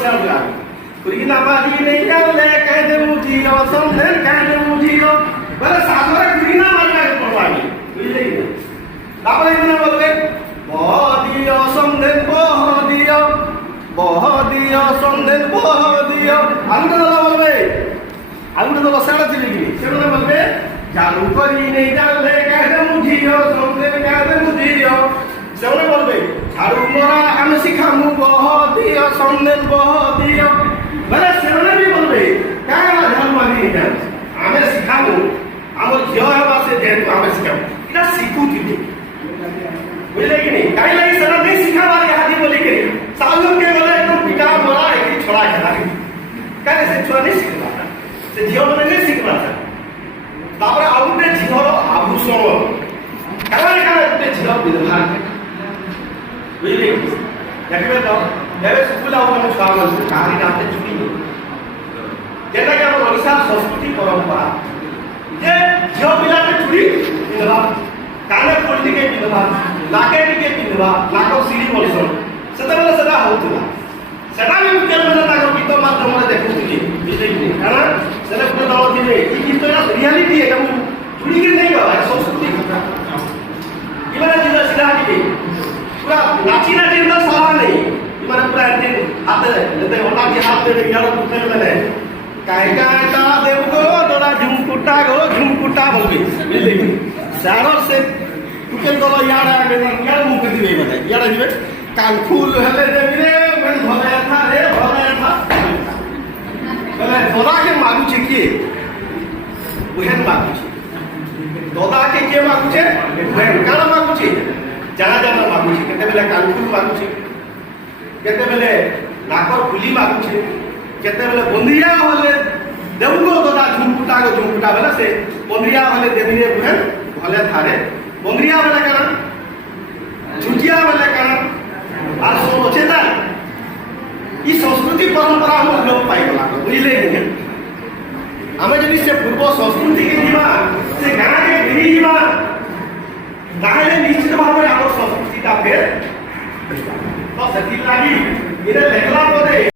बसा बुला कुरीना बाजी नहीं जाले कह दे मुझियो समझे कह दे मुझियो बरे सागरे कुरीना मारना के पड़वानी बुझले कि तापरे इतना बोलबे बहदियो समझे बहदियो समझे बहदियो आंगुटे दला बोलबे आंगुटे दला साडा दिली कि सेने बोलबे चालू करी नहीं जाले कह दे मुझियो समझे कह दे मुझियो सेने बोलबे झाड़ू मोरा हम सिखामु बहदियो समझे बहदियो बरे सेने भी बोलबे का ध्यान मानी नहीं जान हमें सिखामु हमर झियो हेबा से जेतु हमें सिखामु इटा सिखु थिबे बुझले कि नहीं काई लागि सेना नहीं सिखाबा हादी बोली के सालू के बोले एकदम पिटा मोरा एक छोड़ा खेला काहे से छोड़ा नहीं सिखबा से झियो बोले नहीं सिखबा तापर आउटे झियोर आभूषण काहे काहे झियो विधवा बुझले देखबे तो एबे स्कूल आउ हम छुआ मन काहारी नाते चुकी जेटा कि हमर ओडिसा संस्कृति परंपरा जे झियो पिलाटे चुड़ी पिनबा काने पोल्टी के पिनबा लाके के पिनबा लाको सीढ़ी बोलसन सेता बेला सेटा होतला सेटा भी केल बेला ताको गीत माध्यम रे देखुथि बुझले कि काना सेले पुरो दाव दिले ई गीत ना रियलिटी है हम चुड़ी के नहीं बा संस्कृति इमाने जिला सीधा कि पूरा नाची नाची ना साला नहीं इमाने पूरा दिन हाथ दे होता के हाथ दे यार कुत्ते में काहे काटा देव गो दोरा झुमकुटा बोलबी बुझले कि सारो से तुके दल यार आगे यार मुख दिबे बता यार दिबे कान फूल हले देबी रे मन भले था रे भले था बले दोदा के मागु छे की उहेन मागु छे दोदा के मागु छे उहेन कान मागु छे जाना जाना मागु छे केते बेले कान फूल मागु छे केते बेले नाकर फुली मागु छे केते बेले बंदिया होले देवगो दोदा झुमकुटा बेले से बंदिया होले देबी रे उहेन भले थारे बंदिया बेले काना झुटिया बेले काना আর সব আছে তা এই সংস্কৃতি পরম্পরা हम लोग पाई गला बुझले कि हमें जदी से पूर्व संस्कृति के जीवा से गाना के गिरी जीवा ताहले निश्चित भाव में हमर संस्कृति ता फेर तो सती लागी इने लेखला पदे